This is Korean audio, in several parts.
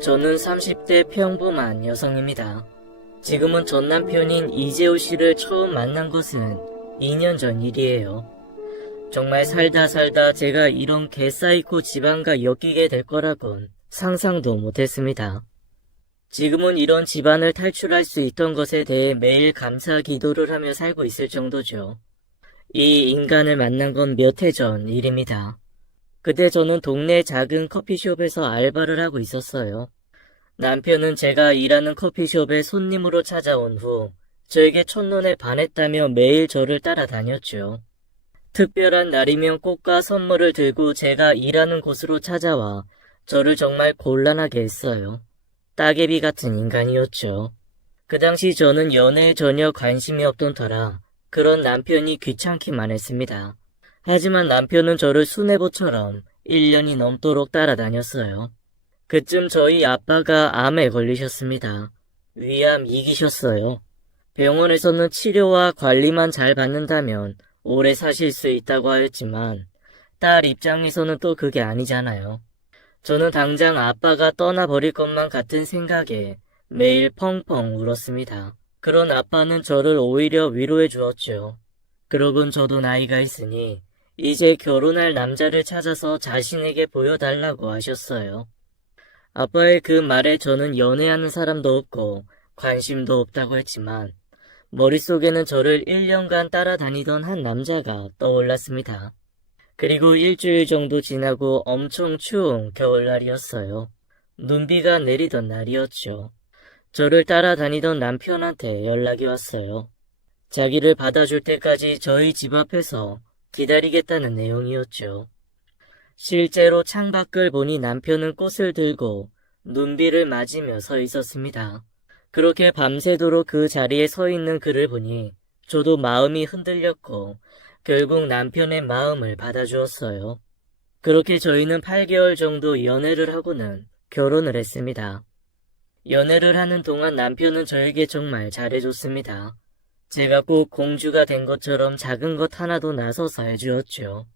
저는 30대 평범한 여성입니다. 지금은 전 남편인 이재호 씨를 처음 만난 것은 2년 전 일이에요. 정말 살다 제가 이런 개사이코 집안과 엮이게 될 거라곤 상상도 못했습니다. 지금은 이런 집안을 탈출할 수 있던 것에 대해 매일 감사 기도를 하며 살고 있을 정도죠. 이 인간을 만난 건 몇 해 전 일입니다. 그때 저는 동네 작은 커피숍에서 알바를 하고 있었어요. 남편은 제가 일하는 커피숍에 손님으로 찾아온 후 저에게 첫눈에 반했다며 매일 저를 따라다녔죠. 특별한 날이면 꽃과 선물을 들고 제가 일하는 곳으로 찾아와 저를 정말 곤란하게 했어요. 따개비 같은 인간이었죠. 그 당시 저는 연애에 전혀 관심이 없던 터라 그런 남편이 귀찮기만 했습니다. 하지만 남편은 저를 수뇌부처럼 1년이 넘도록 따라다녔어요. 그쯤 저희 아빠가 암에 걸리셨습니다. 위암 2기셨어요. 병원에서는 치료와 관리만 잘 받는다면 오래 사실 수 있다고 하였지만 딸 입장에서는 또 그게 아니잖아요. 저는 당장 아빠가 떠나버릴 것만 같은 생각에 매일 펑펑 울었습니다. 그런 아빠는 저를 오히려 위로해 주었죠. 그러곤 저도 나이가 있으니 이제 결혼할 남자를 찾아서 자신에게 보여달라고 하셨어요. 아빠의 그 말에 저는 연애하는 사람도 없고 관심도 없다고 했지만 머릿속에는 저를 1년간 따라다니던 한 남자가 떠올랐습니다. 그리고 일주일 정도 지나고 엄청 추운 겨울날이었어요. 눈비가 내리던 날이었죠. 저를 따라다니던 남편한테 연락이 왔어요. 자기를 받아줄 때까지 저희 집 앞에서 기다리겠다는 내용이었죠. 실제로 창밖을 보니 남편은 꽃을 들고 눈비를 맞으며 서 있었습니다. 그렇게 밤새도록 그 자리에 서 있는 그를 보니 저도 마음이 흔들렸고 결국 남편의 마음을 받아주었어요. 그렇게 저희는 8개월 정도 연애를 하고는 결혼을 했습니다. 연애를 하는 동안 남편은 저에게 정말 잘해줬습니다. 제가 꼭 공주가 된 것처럼 작은 것 하나도 나서서 해주었죠.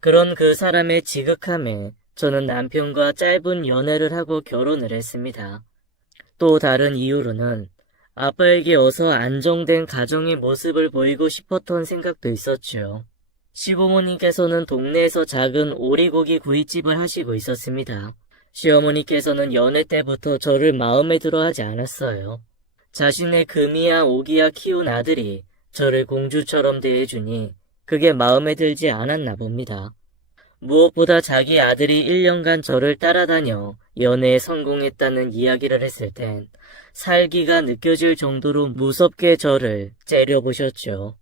그런 그 사람의 지극함에 저는 남편과 짧은 연애를 하고 결혼을 했습니다. 또 다른 이유로는 아빠에게 어서 안정된 가정의 모습을 보이고 싶었던 생각도 있었죠. 시부모님께서는 동네에서 작은 오리고기 구이집을 하시고 있었습니다. 시어머니께서는 연애 때부터 저를 마음에 들어 하지 않았어요. 자신의 금이야 오기야 키운 아들이 저를 공주처럼 대해주니 그게 마음에 들지 않았나 봅니다. 무엇보다 자기 아들이 1년간 저를 따라다녀 연애에 성공했다는 이야기를 했을 땐 살기가 느껴질 정도로 무섭게 저를 째려보셨죠.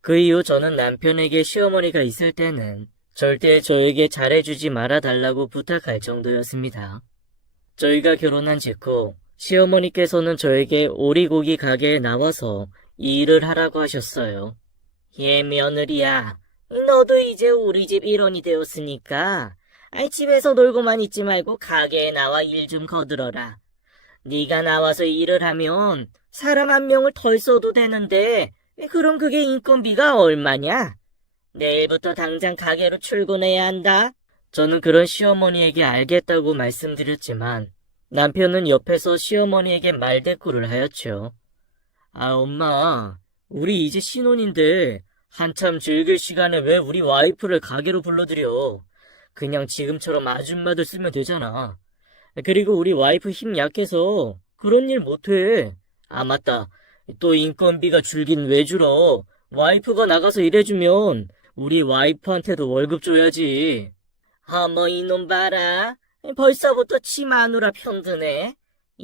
그 이후 저는 남편에게 시어머니가 있을 때는 절대 저에게 잘해주지 말아달라고 부탁할 정도였습니다. 저희가 결혼한 직후 시어머니께서는 저에게 오리고기 가게에 나와서 이 일을 하라고 하셨어요. 예, 며느리야. 너도 이제 우리 집 일원이 되었으니까 집에서 놀고만 있지 말고 가게에 나와 일 좀 거들어라. 네가 나와서 일을 하면 사람 한 명을 덜 써도 되는데 그럼 그게 인건비가 얼마냐? 내일부터 당장 가게로 출근해야 한다. 저는 그런 시어머니에게 알겠다고 말씀드렸지만 남편은 옆에서 시어머니에게 말대꾸를 하였죠. 엄마, 우리 이제 신혼인데 한참 즐길 시간에 왜 우리 와이프를 가게로 불러들여? 그냥 지금처럼 아줌마들 쓰면 되잖아. 그리고 우리 와이프 힘 약해서 그런 일 못해. 맞다. 또 인건비가 줄긴 왜 줄어? 와이프가 나가서 일해주면 우리 와이프한테도 월급 줘야지. 어머 이놈 봐라. 벌써부터 치 마누라 편드네.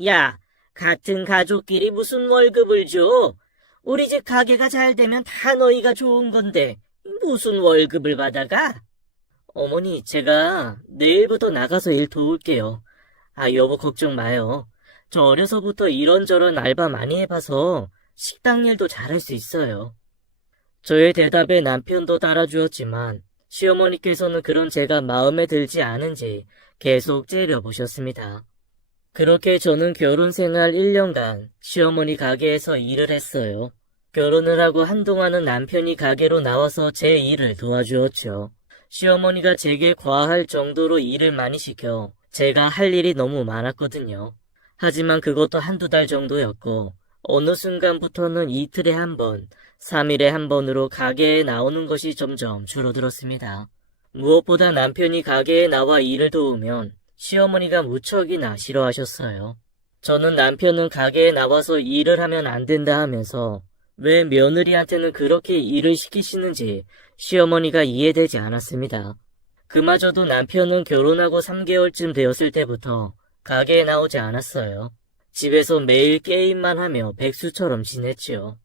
야, 같은 가족끼리 무슨 월급을 줘? 우리 집 가게가 잘 되면 다 너희가 좋은 건데 무슨 월급을 받아가? 어머니, 제가 내일부터 나가서 일 도울게요. 여보 걱정 마요. 저 어려서부터 이런저런 알바 많이 해봐서 식당 일도 잘할 수 있어요. 저의 대답에 남편도 따라주었지만 시어머니께서는 그런 제가 마음에 들지 않은지 계속 째려보셨습니다. 그렇게 저는 결혼 생활 1년간 시어머니 가게에서 일을 했어요. 결혼을 하고 한동안은 남편이 가게로 나와서 제 일을 도와주었죠. 시어머니가 제게 과할 정도로 일을 많이 시켜 제가 할 일이 너무 많았거든요. 하지만 그것도 한두 달 정도였고, 어느 순간부터는 이틀에 한 번, 3일에 한 번으로 가게에 나오는 것이 점점 줄어들었습니다. 무엇보다 남편이 가게에 나와 일을 도우면 시어머니가 무척이나 싫어하셨어요. 저는 남편은 가게에 나와서 일을 하면 안 된다 하면서 왜 며느리한테는 그렇게 일을 시키시는지 시어머니가 이해되지 않았습니다. 그마저도 남편은 결혼하고 3개월쯤 되었을 때부터 가게에 나오지 않았어요. 집에서 매일 게임만 하며 백수처럼 지냈지요.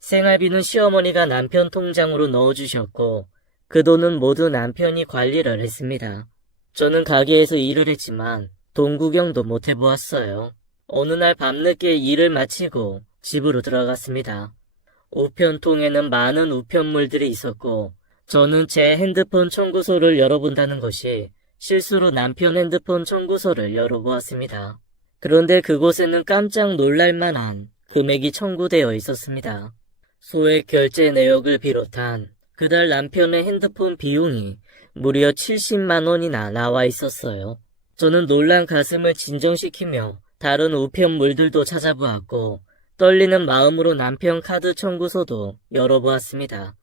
생활비는 시어머니가 남편 통장으로 넣어주셨고 그 돈은 모두 남편이 관리를 했습니다. 저는 가게에서 일을 했지만 돈 구경도 못 해보았어요. 어느 날 밤늦게 일을 마치고 집으로 들어갔습니다. 우편통에는 많은 우편물들이 있었고 저는 제 핸드폰 청구서를 열어본다는 것이 실수로 남편 핸드폰 청구서를 열어보았습니다. 그런데 그곳에는 깜짝 놀랄만한 금액이 청구되어 있었습니다. 소액 결제 내역을 비롯한 그달 남편의 핸드폰 비용이 무려 70만 원이나 나와 있었어요. 저는 놀란 가슴을 진정시키며 다른 우편물들도 찾아보았고 떨리는 마음으로 남편 카드 청구서도 열어보았습니다.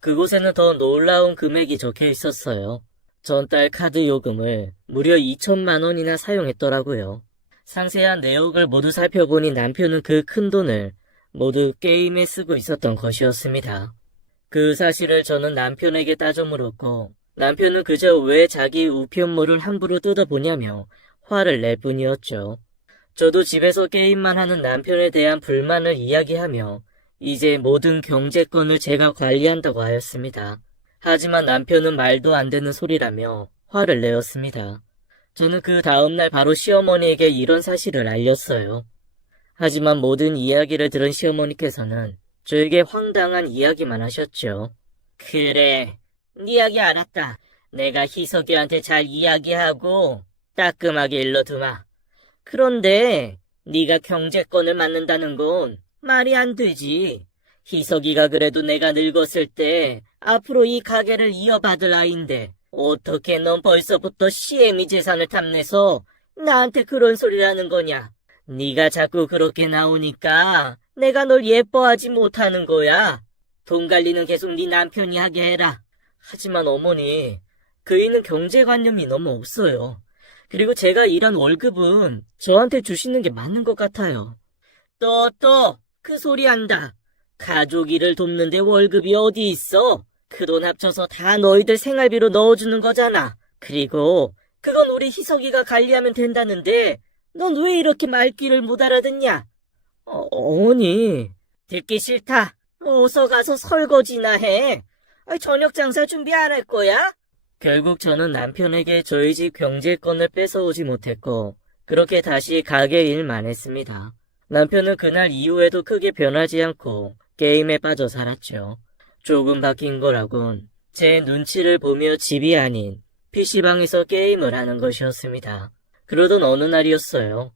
그곳에는 더 놀라운 금액이 적혀 있었어요. 전달 카드 요금을 무려 2천만 원이나 사용했더라고요. 상세한 내역을 모두 살펴보니 남편은 그 큰 돈을 모두 게임에 쓰고 있었던 것이었습니다. 그 사실을 저는 남편에게 따져 물었고 남편은 그저 왜 자기 우편물을 함부로 뜯어보냐며 화를 낼 뿐이었죠. 저도 집에서 게임만 하는 남편에 대한 불만을 이야기하며 이제 모든 경제권을 제가 관리한다고 하였습니다. 하지만 남편은 말도 안 되는 소리라며 화를 내었습니다. 저는 그 다음날 바로 시어머니에게 이런 사실을 알렸어요. 하지만 모든 이야기를 들은 시어머니께서는 저에게 황당한 이야기만 하셨죠. 그래, 네 이야기 알았다. 내가 희석이한테 잘 이야기하고 따끔하게 일러두마. 그런데 네가 경제권을 맡는다는 건 말이 안 되지. 희석이가 그래도 내가 늙었을 때 앞으로 이 가게를 이어받을 아이인데 어떻게 넌 벌써부터 시애미 재산을 탐내서 나한테 그런 소리를 하는 거냐. 네가 자꾸 그렇게 나오니까 내가 널 예뻐하지 못하는 거야. 돈 관리는 계속 네 남편이 하게 해라. 하지만 어머니, 그이는 경제관념이 너무 없어요. 그리고 제가 일한 월급은 저한테 주시는 게 맞는 것 같아요. 또 그 소리 한다. 가족 일을 돕는데 월급이 어디 있어? 그 돈 합쳐서 다 너희들 생활비로 넣어주는 거잖아. 그리고 그건 우리 희석이가 관리하면 된다는데 넌 왜 이렇게 말귀를 못 알아듣냐? 어머니. 듣기 싫다. 어서 가서 설거지나 해. 저녁 장사 준비 안 할 거야? 결국 저는 남편에게 저희 집 경제권을 뺏어오지 못했고 그렇게 다시 가게 일만 했습니다. 남편은 그날 이후에도 크게 변하지 않고 게임에 빠져 살았죠. 조금 바뀐 거라곤 제 눈치를 보며 집이 아닌 PC방에서 게임을 하는 것이었습니다. 그러던 어느 날이었어요.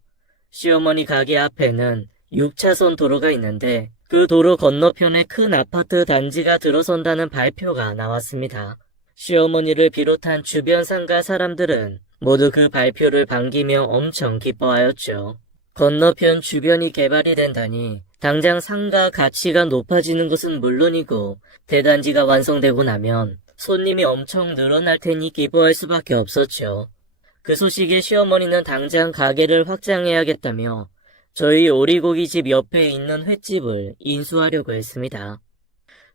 시어머니 가게 앞에는 6차선 도로가 있는데 그 도로 건너편에 큰 아파트 단지가 들어선다는 발표가 나왔습니다. 시어머니를 비롯한 주변 상가 사람들은 모두 그 발표를 반기며 엄청 기뻐하였죠. 건너편 주변이 개발이 된다니 당장 상가 가치가 높아지는 것은 물론이고 대단지가 완성되고 나면 손님이 엄청 늘어날 테니 기뻐할 수밖에 없었죠. 그 소식에 시어머니는 당장 가게를 확장해야겠다며 저희 오리고기집 옆에 있는 횟집을 인수하려고 했습니다.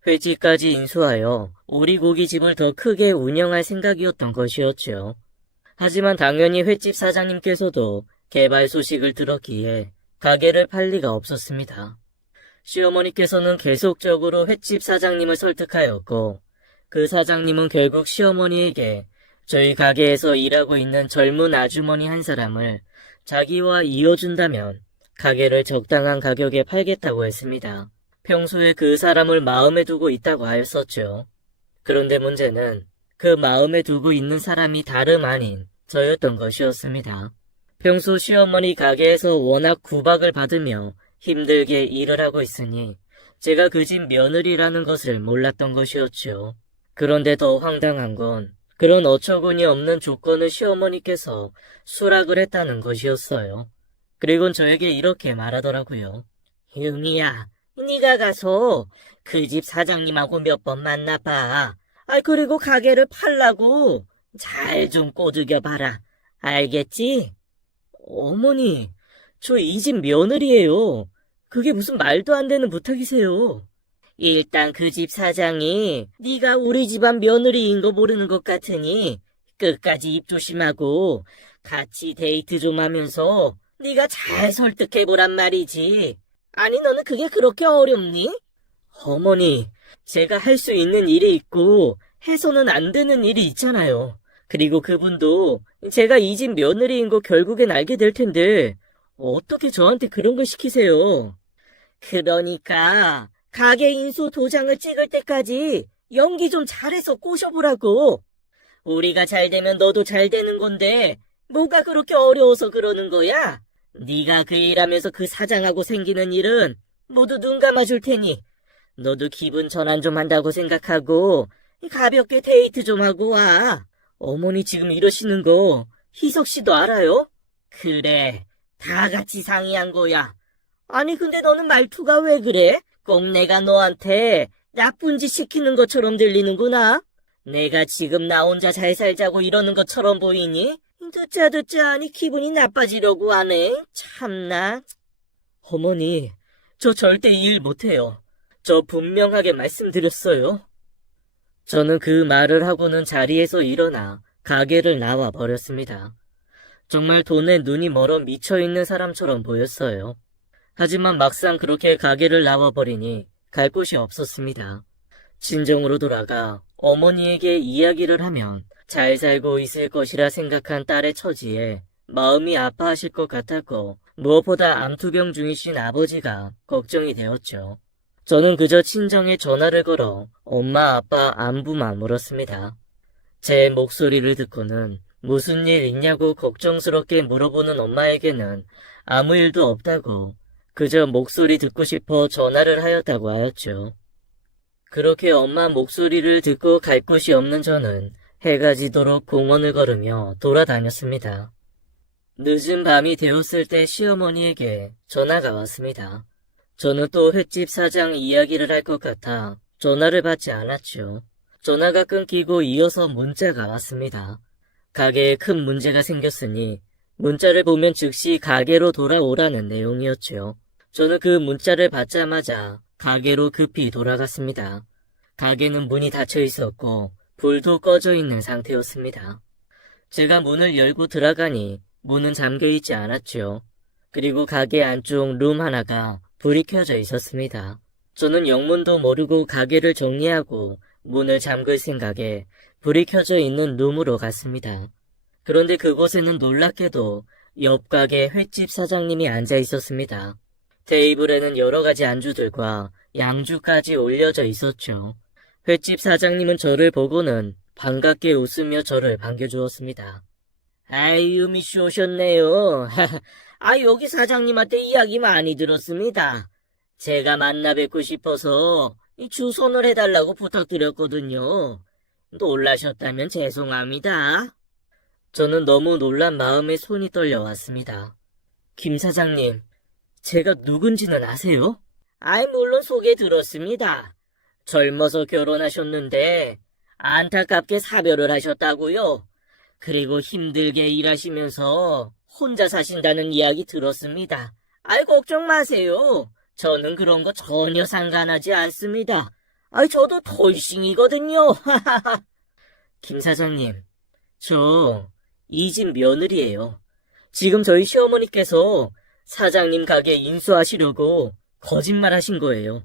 횟집까지 인수하여 오리고기집을 더 크게 운영할 생각이었던 것이었죠. 하지만 당연히 횟집 사장님께서도 개발 소식을 들었기에 가게를 팔 리가 없었습니다. 시어머니께서는 계속적으로 횟집 사장님을 설득하였고 그 사장님은 결국 시어머니에게 저희 가게에서 일하고 있는 젊은 아주머니 한 사람을 자기와 이어준다면 가게를 적당한 가격에 팔겠다고 했습니다. 평소에 그 사람을 마음에 두고 있다고 하였었죠. 그런데 문제는 그 마음에 두고 있는 사람이 다름 아닌 저였던 것이었습니다. 평소 시어머니 가게에서 워낙 구박을 받으며 힘들게 일을 하고 있으니 제가 그 집 며느리라는 것을 몰랐던 것이었죠. 그런데 더 황당한 건 그런 어처구니 없는 조건을 시어머니께서 수락을 했다는 것이었어요. 그리곤 저에게 이렇게 말하더라고요. 융이야, 네가 가서 그 집 사장님하고 몇 번 만나봐. 그리고 가게를 팔라고 잘 좀 꼬드겨봐라. 알겠지? 어머니, 저 이 집 며느리예요. 그게 무슨 말도 안 되는 부탁이세요. 일단 그 집 사장이 네가 우리 집안 며느리인 거 모르는 것 같으니 끝까지 입 조심하고 같이 데이트 좀 하면서 네가 잘 설득해보란 말이지. 아니 너는 그게 그렇게 어렵니? 어머니, 제가 할 수 있는 일이 있고 해서는 안 되는 일이 있잖아요. 그리고 그분도 제가 이 집 며느리인 거 결국엔 알게 될 텐데 어떻게 저한테 그런 걸 시키세요? 그러니까 가게 인수 도장을 찍을 때까지 연기 좀 잘해서 꼬셔보라고. 우리가 잘 되면 너도 잘 되는 건데 뭐가 그렇게 어려워서 그러는 거야? 네가 그 일하면서 그 사장하고 생기는 일은 모두 눈 감아줄 테니 너도 기분 전환 좀 한다고 생각하고 가볍게 데이트 좀 하고 와. 어머니 지금 이러시는 거 희석 씨도 알아요? 그래, 다 같이 상의한 거야. 아니 근데 너는 말투가 왜 그래? 꼭 내가 너한테 나쁜 짓 시키는 것처럼 들리는구나. 내가 지금 나 혼자 잘 살자고 이러는 것처럼 보이니? 듣자 하니 기분이 나빠지려고 하네. 참나. 어머니, 저 절대 이 일 못해요. 저 분명하게 말씀드렸어요. 저는 그 말을 하고는 자리에서 일어나 가게를 나와 버렸습니다. 정말 돈에 눈이 멀어 미쳐있는 사람처럼 보였어요. 하지만 막상 그렇게 가게를 나와버리니 갈 곳이 없었습니다. 친정으로 돌아가 어머니에게 이야기를 하면 잘 살고 있을 것이라 생각한 딸의 처지에 마음이 아파하실 것 같았고 무엇보다 암투병 중이신 아버지가 걱정이 되었죠. 저는 그저 친정에 전화를 걸어 엄마 아빠 안부만 물었습니다. 제 목소리를 듣고는 무슨 일 있냐고 걱정스럽게 물어보는 엄마에게는 아무 일도 없다고 그저 목소리 듣고 싶어 전화를 하였다고 하였죠. 그렇게 엄마 목소리를 듣고 갈 곳이 없는 저는 해가 지도록 공원을 걸으며 돌아다녔습니다. 늦은 밤이 되었을 때 시어머니에게 전화가 왔습니다. 저는 또 횟집 사장 이야기를 할 것 같아 전화를 받지 않았죠. 전화가 끊기고 이어서 문자가 왔습니다. 가게에 큰 문제가 생겼으니 문자를 보면 즉시 가게로 돌아오라는 내용이었죠. 저는 그 문자를 받자마자 가게로 급히 돌아갔습니다. 가게는 문이 닫혀 있었고 불도 꺼져 있는 상태였습니다. 제가 문을 열고 들어가니 문은 잠겨 있지 않았죠. 그리고 가게 안쪽 룸 하나가 불이 켜져 있었습니다. 저는 영문도 모르고 가게를 정리하고 문을 잠글 생각에 불이 켜져 있는 룸으로 갔습니다. 그런데 그곳에는 놀랍게도 옆 가게 횟집 사장님이 앉아 있었습니다. 테이블에는 여러 가지 안주들과 양주까지 올려져 있었죠. 횟집 사장님은 저를 보고는 반갑게 웃으며 저를 반겨주었습니다. 아이, 유미씨 오셨네요. 여기 사장님한테 이야기 많이 들었습니다. 제가 만나 뵙고 싶어서 주선을 해달라고 부탁드렸거든요. 놀라셨다면 죄송합니다. 저는 너무 놀란 마음에 손이 떨려왔습니다. 김 사장님, 제가 누군지는 아세요? 물론 소개 들었습니다. 젊어서 결혼하셨는데 안타깝게 사별을 하셨다고요. 그리고 힘들게 일하시면서 혼자 사신다는 이야기 들었습니다. 걱정 마세요. 저는 그런 거 전혀 상관하지 않습니다. 저도 돌싱이거든요. 김 사장님, 저 이 집 며느리예요. 지금 저희 시어머니께서 사장님 가게 인수하시려고 거짓말 하신 거예요.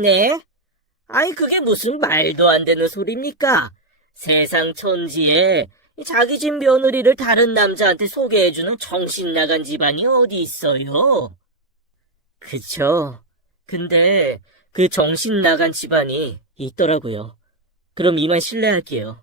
네? 그게 무슨 말도 안 되는 소리입니까? 세상 천지에 자기 집 며느리를 다른 남자한테 소개해주는 정신 나간 집안이 어디 있어요? 그쵸. 근데 그 정신 나간 집안이 있더라고요. 그럼 이만 실례할게요.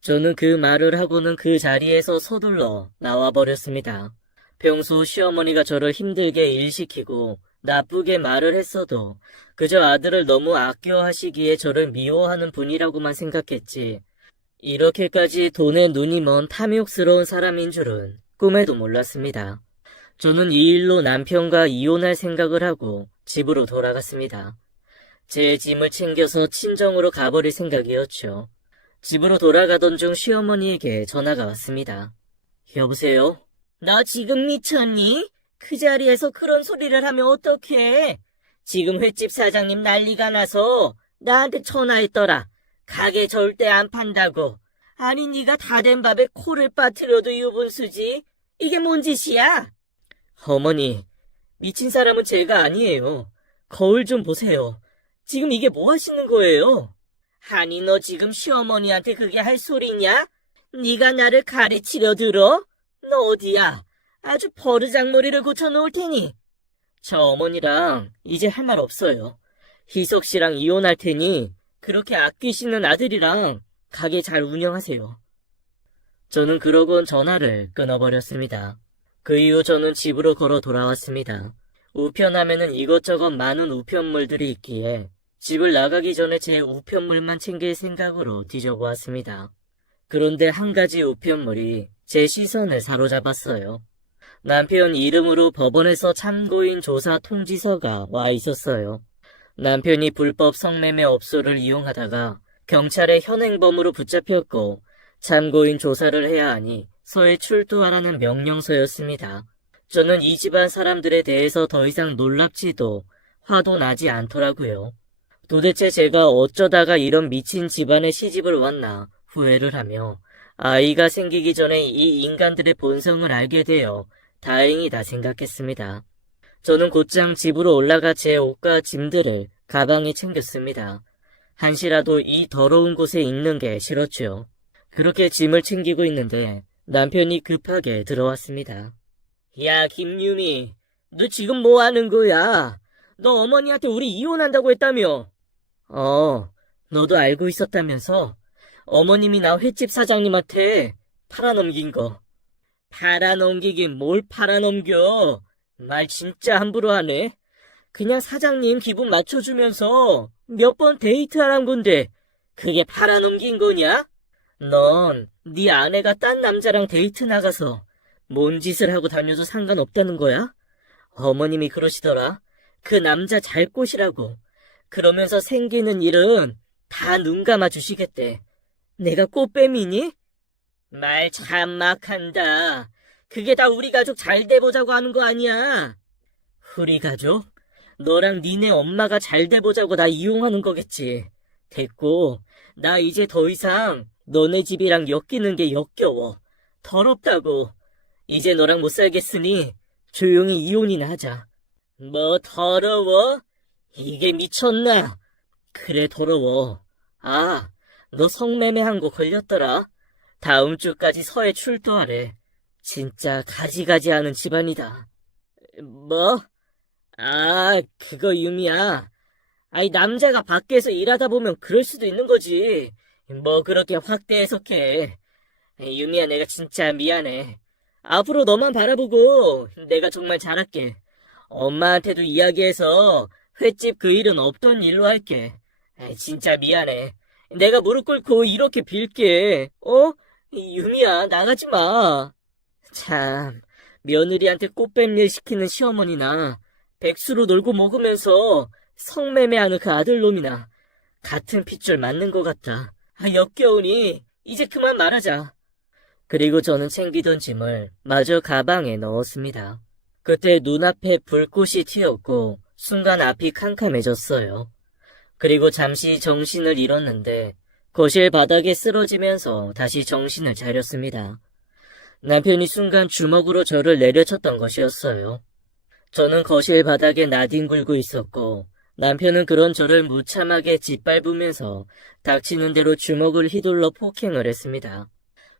저는 그 말을 하고는 그 자리에서 서둘러 나와버렸습니다. 평소 시어머니가 저를 힘들게 일시키고 나쁘게 말을 했어도 그저 아들을 너무 아껴하시기에 저를 미워하는 분이라고만 생각했지 이렇게까지 돈에 눈이 먼 탐욕스러운 사람인 줄은 꿈에도 몰랐습니다. 저는 이 일로 남편과 이혼할 생각을 하고 집으로 돌아갔습니다. 제 짐을 챙겨서 친정으로 가버릴 생각이었죠. 집으로 돌아가던 중 시어머니에게 전화가 왔습니다. 여보세요? 너 지금 미쳤니? 그 자리에서 그런 소리를 하면 어떡해? 지금 횟집 사장님 난리가 나서 나한테 전화했더라. 가게 절대 안 판다고. 아니 네가 다 된 밥에 코를 빠뜨려도 유분수지. 이게 뭔 짓이야? 어머니, 미친 사람은 제가 아니에요. 거울 좀 보세요. 지금 이게 뭐 하시는 거예요? 아니 너 지금 시어머니한테 그게 할 소리냐? 네가 나를 가르치려 들어? 너 어디야? 아주 버르장머리를 고쳐놓을 테니. 저 어머니랑 이제 할 말 없어요. 희석 씨랑 이혼할 테니 그렇게 아끼시는 아들이랑 가게 잘 운영하세요. 저는 그러곤 전화를 끊어버렸습니다. 그 이후 저는 집으로 걸어 돌아왔습니다. 우편함에는 이것저것 많은 우편물들이 있기에 집을 나가기 전에 제 우편물만 챙길 생각으로 뒤져보았습니다. 그런데 한 가지 우편물이 제 시선을 사로잡았어요. 남편 이름으로 법원에서 참고인 조사 통지서가 와 있었어요. 남편이 불법 성매매 업소를 이용하다가 경찰에 현행범으로 붙잡혔고 참고인 조사를 해야 하니 서에 출두하라는 명령서였습니다. 저는 이 집안 사람들에 대해서 더 이상 놀랍지도 화도 나지 않더라고요. 도대체 제가 어쩌다가 이런 미친 집안에 시집을 왔나 후회를 하며 아이가 생기기 전에 이 인간들의 본성을 알게 되어 다행이다 생각했습니다. 저는 곧장 집으로 올라가 제 옷과 짐들을 가방에 챙겼습니다. 한시라도 이 더러운 곳에 있는 게 싫었죠. 그렇게 짐을 챙기고 있는데 남편이 급하게 들어왔습니다. 야, 김유미, 너 지금 뭐 하는 거야? 너 어머니한테 우리 이혼한다고 했다며? 너도 알고 있었다면서? 어머님이 나 횟집 사장님한테 팔아넘긴 거. 팔아넘기긴 뭘 팔아넘겨? 말 진짜 함부로 하네. 그냥 사장님 기분 맞춰주면서 몇 번 데이트하란 건데 그게 팔아넘긴 거냐? 넌 네 아내가 딴 남자랑 데이트 나가서 뭔 짓을 하고 다녀도 상관없다는 거야? 어머님이 그러시더라. 그 남자 잘 꼬시라고. 그러면서 생기는 일은 다 눈 감아 주시겠대. 내가 꽃뱀이니? 말 참 막한다. 그게 다 우리 가족 잘 돼보자고 하는 거 아니야. 우리 가족? 너랑 니네 엄마가 잘 돼보자고 나 이용하는 거겠지. 됐고, 나 이제 더 이상 너네 집이랑 엮이는 게 역겨워. 더럽다고. 이제 너랑 못 살겠으니 조용히 이혼이나 하자. 뭐 더러워? 이게 미쳤나? 그래 더러워. 아, 너 성매매한 거 걸렸더라. 다음 주까지 서해 출두하래. 진짜 가지가지하는 집안이다. 뭐? 아, 그거 유미야. 아이, 남자가 밖에서 일하다 보면 그럴 수도 있는 거지. 뭐 그렇게 확대 해석해. 유미야, 내가 진짜 미안해. 앞으로 너만 바라보고 내가 정말 잘할게. 엄마한테도 이야기해서 횟집 그 일은 없던 일로 할게. 진짜 미안해. 내가 무릎 꿇고 이렇게 빌게. 유미야, 나가지 마. 참, 며느리한테 꽃뱀일 시키는 시어머니나 백수로 놀고 먹으면서 성매매하는 그 아들놈이나 같은 핏줄 맞는 것 같다. 역겨우니 이제 그만 말하자. 그리고 저는 챙기던 짐을 마저 가방에 넣었습니다. 그때 눈앞에 불꽃이 튀었고 순간 앞이 캄캄해졌어요. 그리고 잠시 정신을 잃었는데 거실 바닥에 쓰러지면서 다시 정신을 차렸습니다. 남편이 순간 주먹으로 저를 내려쳤던 것이었어요. 저는 거실 바닥에 나뒹굴고 있었고 남편은 그런 저를 무참하게 짓밟으면서 닥치는 대로 주먹을 휘둘러 폭행을 했습니다.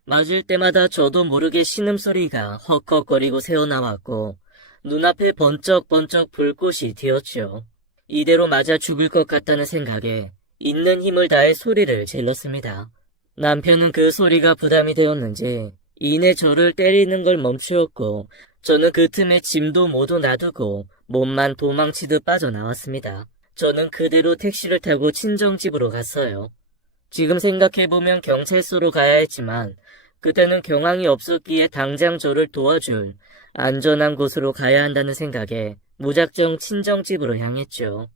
맞을 때마다 저도 모르게 신음소리가 헉헉거리고 새어나왔고 눈앞에 번쩍번쩍 불꽃이 튀었죠. 이대로 맞아 죽을 것 같다는 생각에 있는 힘을 다해 소리를 질렀습니다. 남편은 그 소리가 부담이 되었는지 이내 저를 때리는 걸 멈추었고 저는 그 틈에 짐도 모두 놔두고 몸만 도망치듯 빠져나왔습니다. 저는 그대로 택시를 타고 친정집으로 갔어요. 지금 생각해보면 경찰서로 가야 했지만 그때는 경황이 없었기에 당장 저를 도와줄 안전한 곳으로 가야 한다는 생각에 무작정 친정집으로 향했죠.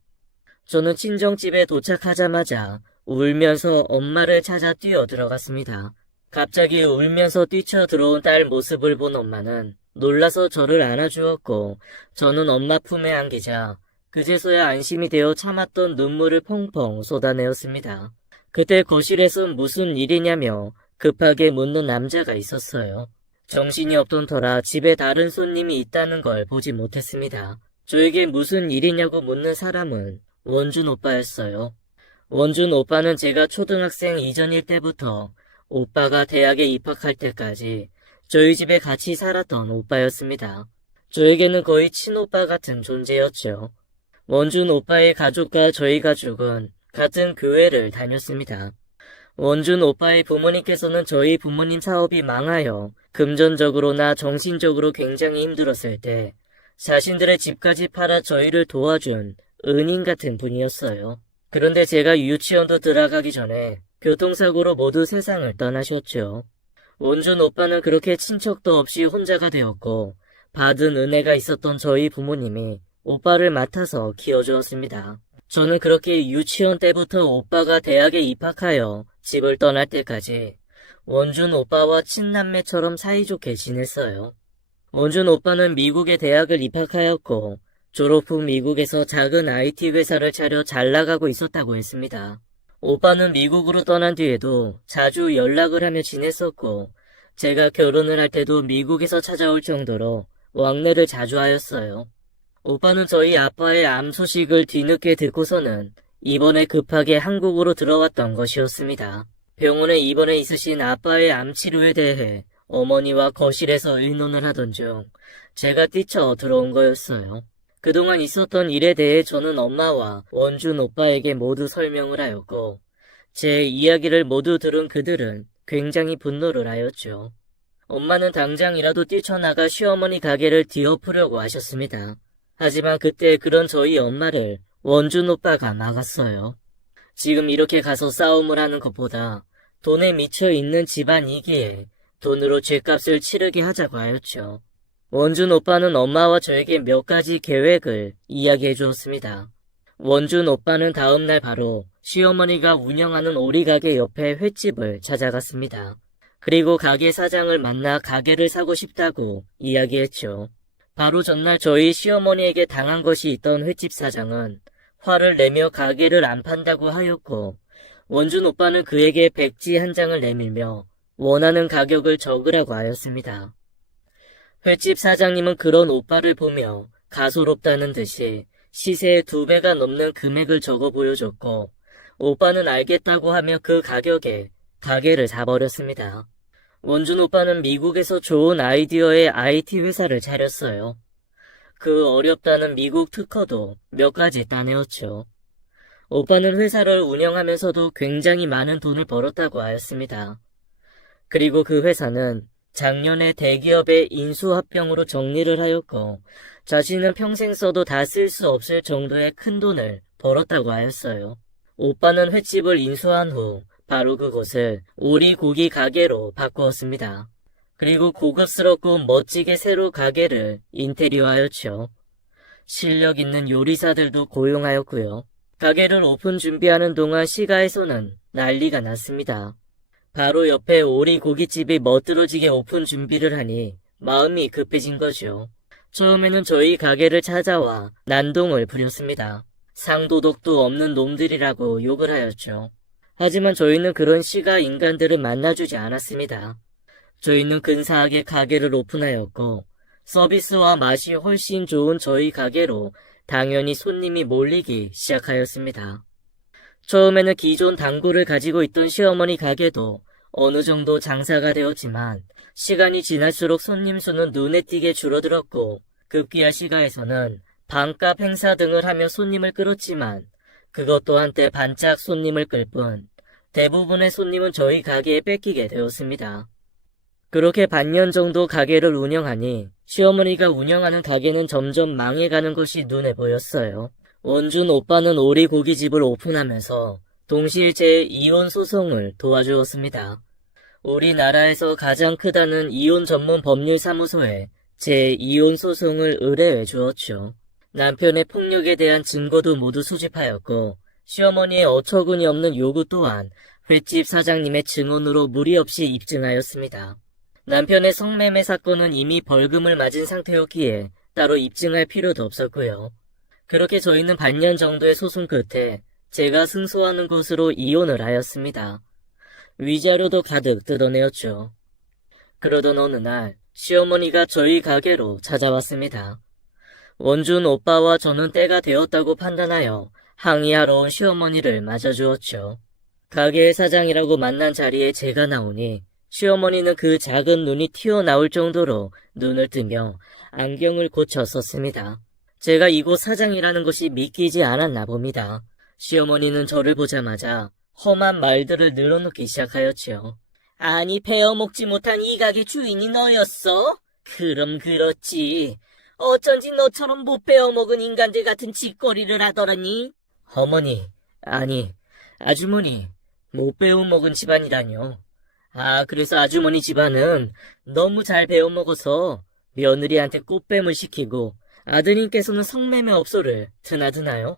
저는 친정집에 도착하자마자 울면서 엄마를 찾아 뛰어 들어갔습니다. 갑자기 울면서 뛰쳐 들어온 딸 모습을 본 엄마는 놀라서 저를 안아주었고 저는 엄마 품에 안기자 그제서야 안심이 되어 참았던 눈물을 펑펑 쏟아내었습니다. 그때 거실에서 무슨 일이냐며 급하게 묻는 남자가 있었어요. 정신이 없던 터라 집에 다른 손님이 있다는 걸 보지 못했습니다. 저에게 무슨 일이냐고 묻는 사람은 원준 오빠였어요. 원준 오빠는 제가 초등학생 이전일 때부터 오빠가 대학에 입학할 때까지 저희 집에 같이 살았던 오빠였습니다. 저에게는 거의 친오빠 같은 존재였죠. 원준 오빠의 가족과 저희 가족은 같은 교회를 다녔습니다. 원준 오빠의 부모님께서는 저희 부모님 사업이 망하여 금전적으로나 정신적으로 굉장히 힘들었을 때 자신들의 집까지 팔아 저희를 도와준 은인 같은 분이었어요. 그런데 제가 유치원도 들어가기 전에 교통사고로 모두 세상을 떠나셨죠. 원준 오빠는 그렇게 친척도 없이 혼자가 되었고 받은 은혜가 있었던 저희 부모님이 오빠를 맡아서 키워주었습니다. 저는 그렇게 유치원 때부터 오빠가 대학에 입학하여 집을 떠날 때까지 원준 오빠와 친남매처럼 사이좋게 지냈어요. 원준 오빠는 미국의 대학을 입학하였고 졸업 후 미국에서 작은 IT 회사를 차려 잘 나가고 있었다고 했습니다. 오빠는 미국으로 떠난 뒤에도 자주 연락을 하며 지냈었고 제가 결혼을 할 때도 미국에서 찾아올 정도로 왕래를 자주 하였어요. 오빠는 저희 아빠의 암 소식을 뒤늦게 듣고서는 이번에 급하게 한국으로 들어왔던 것이었습니다. 병원에 입원해 있으신 아빠의 암 치료에 대해 어머니와 거실에서 의논을 하던 중 제가 뛰쳐 들어온 거였어요. 그동안 있었던 일에 대해 저는 엄마와 원준 오빠에게 모두 설명을 하였고 제 이야기를 모두 들은 그들은 굉장히 분노를 하였죠. 엄마는 당장이라도 뛰쳐나가 시어머니 가게를 뒤엎으려고 하셨습니다. 하지만 그때 그런 저희 엄마를 원준 오빠가 막았어요. 지금 이렇게 가서 싸움을 하는 것보다 돈에 미쳐 있는 집안이기에 돈으로 죗값을 치르게 하자고 하였죠. 원준 오빠는 엄마와 저에게 몇 가지 계획을 이야기해 주었습니다. 원준 오빠는 다음날 바로 시어머니가 운영하는 오리가게 옆에 횟집을 찾아갔습니다. 그리고 가게 사장을 만나 가게를 사고 싶다고 이야기했죠. 바로 전날 저희 시어머니에게 당한 것이 있던 횟집 사장은 화를 내며 가게를 안 판다고 하였고 원준 오빠는 그에게 백지 한 장을 내밀며 원하는 가격을 적으라고 하였습니다. 횟집 사장님은 그런 오빠를 보며 가소롭다는 듯이 시세의 2배가 넘는 금액을 적어 보여줬고 오빠는 알겠다고 하며 그 가격에 가게를 사버렸습니다. 원준 오빠는 미국에서 좋은 아이디어의 IT 회사를 차렸어요. 그 어렵다는 미국 특허도 몇 가지 따내었죠. 오빠는 회사를 운영하면서도 굉장히 많은 돈을 벌었다고 하였습니다. 그리고 그 회사는 작년에 대기업의 인수합병으로 정리를 하였고 자신은 평생 써도 다 쓸 수 없을 정도의 큰 돈을 벌었다고 하였어요. 오빠는 횟집을 인수한 후 바로 그곳을 오리고기 가게로 바꾸었습니다. 그리고 고급스럽고 멋지게 새로 가게를 인테리어하였죠. 실력 있는 요리사들도 고용하였고요. 가게를 오픈 준비하는 동안 시가에서는 난리가 났습니다. 바로 옆에 오리고기집이 멋들어지게 오픈 준비를 하니 마음이 급해진 거죠. 처음에는 저희 가게를 찾아와 난동을 부렸습니다. 상도덕도 없는 놈들이라고 욕을 하였죠. 하지만 저희는 그런 시가 인간들을 만나주지 않았습니다. 저희는 근사하게 가게를 오픈하였고 서비스와 맛이 훨씬 좋은 저희 가게로 당연히 손님이 몰리기 시작하였습니다. 처음에는 기존 단골을 가지고 있던 시어머니 가게도 어느 정도 장사가 되었지만 시간이 지날수록 손님 수는 눈에 띄게 줄어들었고 급기야 시가에서는 반값 행사 등을 하며 손님을 끌었지만 그것도 한때 반짝 손님을 끌 뿐 대부분의 손님은 저희 가게에 뺏기게 되었습니다. 그렇게 반년 정도 가게를 운영하니 시어머니가 운영하는 가게는 점점 망해가는 것이 눈에 보였어요. 원준 오빠는 오리고기집을 오픈하면서 동시에 제 이혼 소송을 도와주었습니다. 우리나라에서 가장 크다는 이혼 전문 법률 사무소에 제 이혼 소송을 의뢰해 주었죠. 남편의 폭력에 대한 증거도 모두 수집하였고 시어머니의 어처구니 없는 요구 또한 횟집 사장님의 증언으로 무리 없이 입증하였습니다. 남편의 성매매 사건은 이미 벌금을 맞은 상태였기에 따로 입증할 필요도 없었고요. 그렇게 저희는 반년 정도의 소송 끝에 제가 승소하는 것으로 이혼을 하였습니다. 위자료도 가득 뜯어내었죠. 그러던 어느 날 시어머니가 저희 가게로 찾아왔습니다. 원준 오빠와 저는 때가 되었다고 판단하여 항의하러 온 시어머니를 맞아주었죠. 가게의 사장이라고 만난 자리에 제가 나오니 시어머니는 그 작은 눈이 튀어나올 정도로 눈을 뜨며 안경을 고쳐 썼습니다. 제가 이곳 사장이라는 것이 믿기지 않았나 봅니다. 시어머니는 저를 보자마자 험한 말들을 늘어놓기 시작하였지요. 아니, 베어먹지 못한 이 가게 주인이 너였어? 그럼 그렇지. 어쩐지 너처럼 못 베어먹은 인간들 같은 짓거리를 하더라니. 어머니, 아니, 아주머니, 못 베어먹은 집안이라뇨. 아, 그래서 아주머니 집안은 너무 잘 베어먹어서 며느리한테 꽃뱀을 시키고 아드님께서는 성매매 업소를 드나드나요?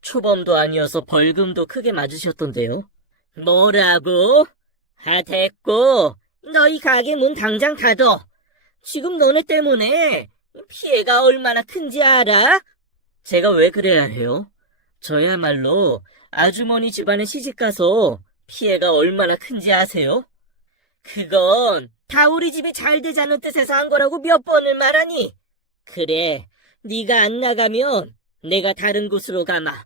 초범도 아니어서 벌금도 크게 맞으셨던데요. 뭐라고? 아, 됐고. 너희 가게 문 당장 닫어. 지금 너네 때문에 피해가 얼마나 큰지 알아? 제가 왜 그래야 해요? 저야말로 아주머니 집안에 시집가서 피해가 얼마나 큰지 아세요? 그건 다 우리 집이 잘 되자는 뜻에서 한 거라고 몇 번을 말하니? 그래, 네가 안 나가면 내가 다른 곳으로 가마.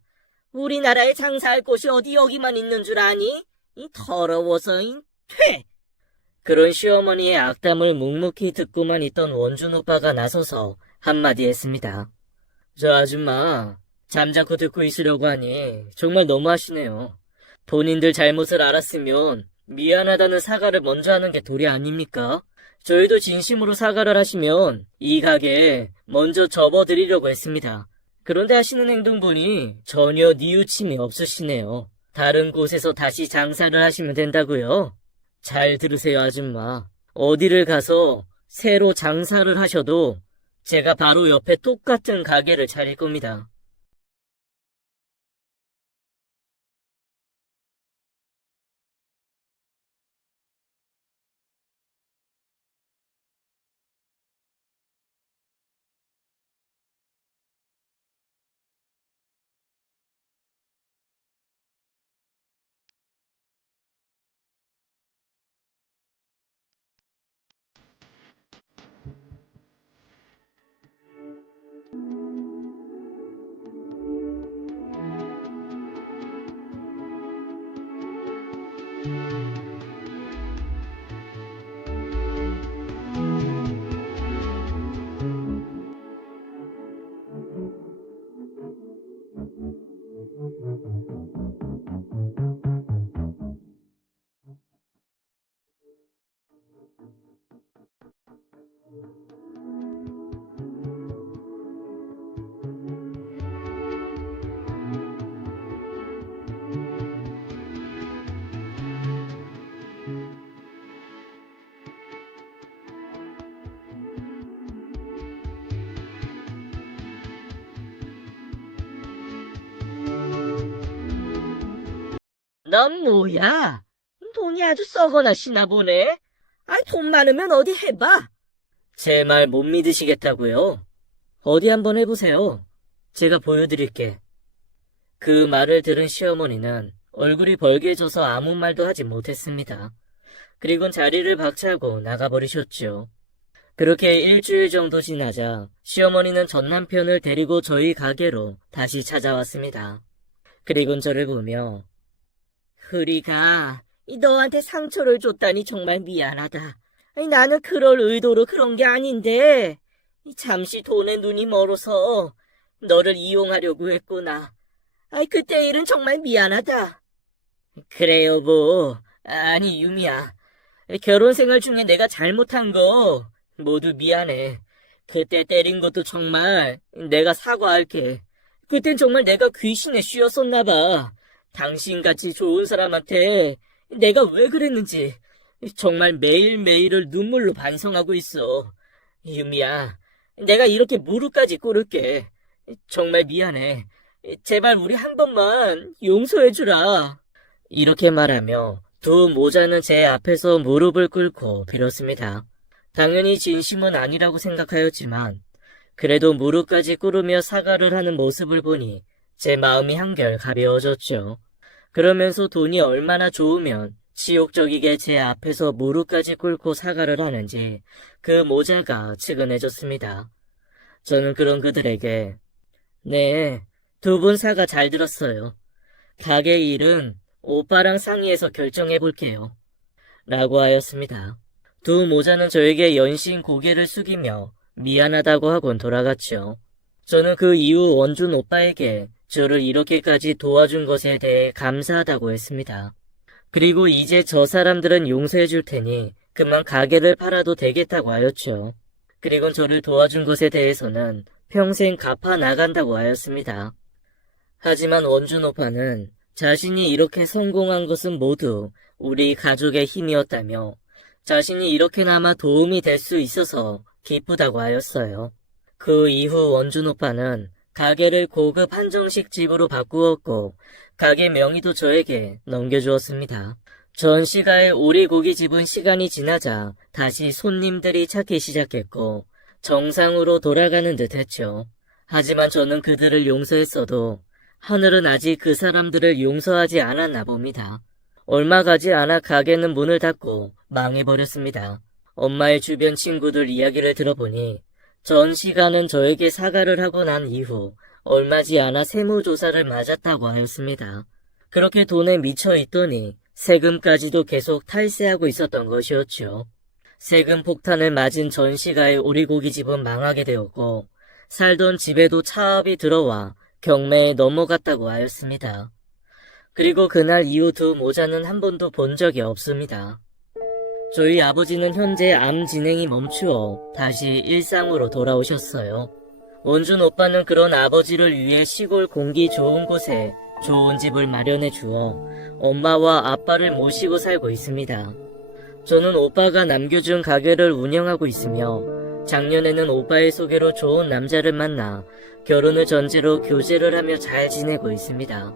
우리나라에 장사할 곳이 어디 여기만 있는 줄 아니? 이 더러워서 퇴! 그런 시어머니의 악담을 묵묵히 듣고만 있던 원준 오빠가 나서서 한마디 했습니다. 저 아줌마, 잠자코 듣고 있으려고 하니 정말 너무하시네요. 본인들 잘못을 알았으면 미안하다는 사과를 먼저 하는 게 도리 아닙니까? 저희도 진심으로 사과를 하시면 이 가게에 먼저 접어드리려고 했습니다. 그런데 하시는 행동 보니 전혀 뉘우침이 없으시네요. 다른 곳에서 다시 장사를 하시면 된다고요? 잘 들으세요, 아줌마. 어디를 가서 새로 장사를 하셔도 제가 바로 옆에 똑같은 가게를 차릴 겁니다. 넌 뭐야? 돈이 아주 썩어나 시나 보네. 아이, 돈 많으면 어디 해봐. 제 말 못 믿으시겠다고요? 어디 한번 해보세요. 제가 보여드릴게. 그 말을 들은 시어머니는 얼굴이 벌개져서 아무 말도 하지 못했습니다. 그리곤 자리를 박차고 나가버리셨죠. 그렇게 일주일 정도 지나자 시어머니는 전 남편을 데리고 저희 가게로 다시 찾아왔습니다. 그리곤 저를 보며 흐리가 너한테 상처를 줬다니 정말 미안하다. 나는 그럴 의도로 그런 게 아닌데 잠시 돈에 눈이 멀어서 너를 이용하려고 했구나. 그때 일은 정말 미안하다. 그래 여보. 아니 유미야. 결혼 생활 중에 내가 잘못한 거 모두 미안해. 그때 때린 것도 정말 내가 사과할게. 그땐 정말 내가 귀신에 씌었었나 봐. 당신같이 좋은 사람한테 내가 왜 그랬는지 정말 매일매일을 눈물로 반성하고 있어. 유미야, 내가 이렇게 무릎까지 꿇을게. 정말 미안해. 제발 우리 한 번만 용서해주라. 이렇게 말하며 두 모자는 제 앞에서 무릎을 꿇고 빌었습니다. 당연히 진심은 아니라고 생각하였지만 그래도 무릎까지 꿇으며 사과를 하는 모습을 보니 제 마음이 한결 가벼워졌죠. 그러면서 돈이 얼마나 좋으면 치욕적이게 제 앞에서 무릎까지 꿇고 사과를 하는지 그 모자가 측은해졌습니다. 저는 그런 그들에게 네, 두 분 사과 잘 들었어요. 가게 일은 오빠랑 상의해서 결정해 볼게요. 라고 하였습니다. 두 모자는 저에게 연신 고개를 숙이며 미안하다고 하곤 돌아갔죠. 저는 그 이후 원준 오빠에게 저를 이렇게까지 도와준 것에 대해 감사하다고 했습니다. 그리고 이제 저 사람들은 용서해 줄 테니 그만 가게를 팔아도 되겠다고 하였죠. 그리고 저를 도와준 것에 대해서는 평생 갚아 나간다고 하였습니다. 하지만 원준 오빠는 자신이 이렇게 성공한 것은 모두 우리 가족의 힘이었다며 자신이 이렇게나마 도움이 될 수 있어서 기쁘다고 하였어요. 그 이후 원준 오빠는 가게를 고급 한정식 집으로 바꾸었고 가게 명의도 저에게 넘겨주었습니다. 전시가의 오리고기집은 시간이 지나자 다시 손님들이 찾기 시작했고 정상으로 돌아가는 듯 했죠. 하지만 저는 그들을 용서했어도 하늘은 아직 그 사람들을 용서하지 않았나 봅니다. 얼마 가지 않아 가게는 문을 닫고 망해버렸습니다. 엄마의 주변 친구들 이야기를 들어보니 전시가는 저에게 사과를 하고 난 이후 얼마지 않아 세무조사를 맞았다고 하였습니다. 그렇게 돈에 미쳐 있더니 세금까지도 계속 탈세하고 있었던 것이었죠. 세금 폭탄을 맞은 전시가의 오리고기집은 망하게 되었고 살던 집에도 차압이 들어와 경매에 넘어갔다고 하였습니다. 그리고 그날 이후 두 모자는 한 번도 본 적이 없습니다. 저희 아버지는 현재 암 진행이 멈추어 다시 일상으로 돌아오셨어요. 원준 오빠는 그런 아버지를 위해 시골 공기 좋은 곳에 좋은 집을 마련해 주어 엄마와 아빠를 모시고 살고 있습니다. 저는 오빠가 남겨준 가게를 운영하고 있으며 작년에는 오빠의 소개로 좋은 남자를 만나 결혼을 전제로 교제를 하며 잘 지내고 있습니다.